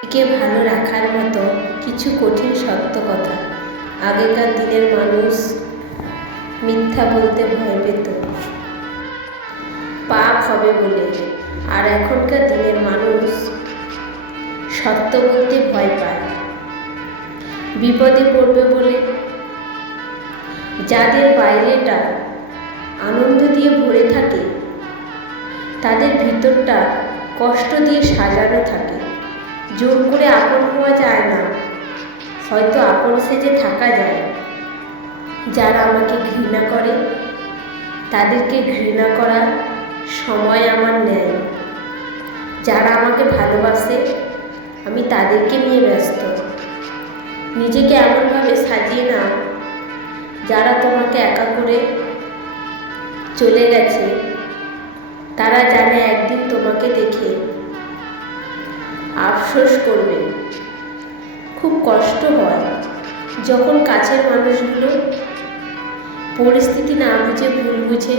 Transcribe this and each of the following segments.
নিজেকে ভালো রাখার মতো কিছু কঠিন সত্য কথা। আগেকার দিনের মানুষ মিথ্যা বলতে ভয় পেত পাপ হবে বলে, আর এখনকার দিনের মানুষ সত্য বলতে ভয় পায় বিপদে পড়বে বলে। যাদের বাইরেটা আনন্দ দিয়ে ভরে থাকে তাদের ভিতরটা কষ্ট দিয়ে সাজানো থাকে। জোর করে আপন হওয়া যায় না, হয়তো আপন সেজে থাকা যায়। যারা আমাকে ঘৃণা করে তাদেরকে ঘৃণা করার সময় আমার নেই। যারা আমাকে ভালোবাসে আমি তাদেরকে নিয়ে ব্যস্ত। নিজেকে এমনভাবে সাজিয়ে নাও, যারা তোমাকে একা করে চলে গেছে তারা জানে একদিন তোমাকে দেখে আফসোস করবে। খুব কষ্ট হয় যখন কাছের মানুষগুলো পরিস্থিতি না বুঝে ভুল বুঝে।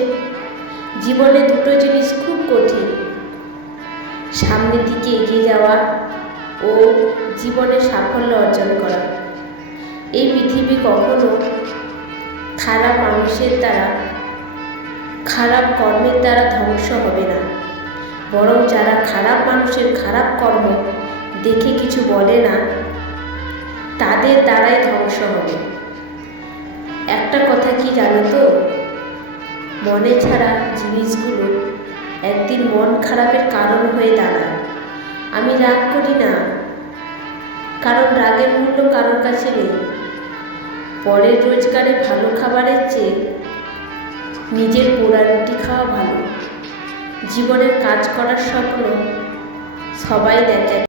জীবনে দুটো জিনিস খুব কঠিন, সামনের দিকে এগিয়ে যাওয়া ও জীবনে সাফল্য অর্জন করা। এই পৃথিবী কখনো খারাপ মানুষের দ্বারা, খারাপ কর্মের দ্বারা ধ্বংস হবে না, বরং যারা খারাপ মানুষের খারাপ কর্ম দেখে কিছু বলে না তাদের দ্বারাই ধ্বংস হবে। একটা কথা কি জানো তো, মনে ছাড়া জিনিসগুলো একদিন মন খারাপের কারণ হয়ে দাঁড়ায়। আমি রাগ করি না, কারণ রাগের মূল্য কারোর কাছে নেই। পরের রোজগারে ভালো খাবারের চেয়ে নিজের পোড়া রুটি খাওয়া ভালো। জীবনের কাজ করার স্বপ্ন সবাই দেখে।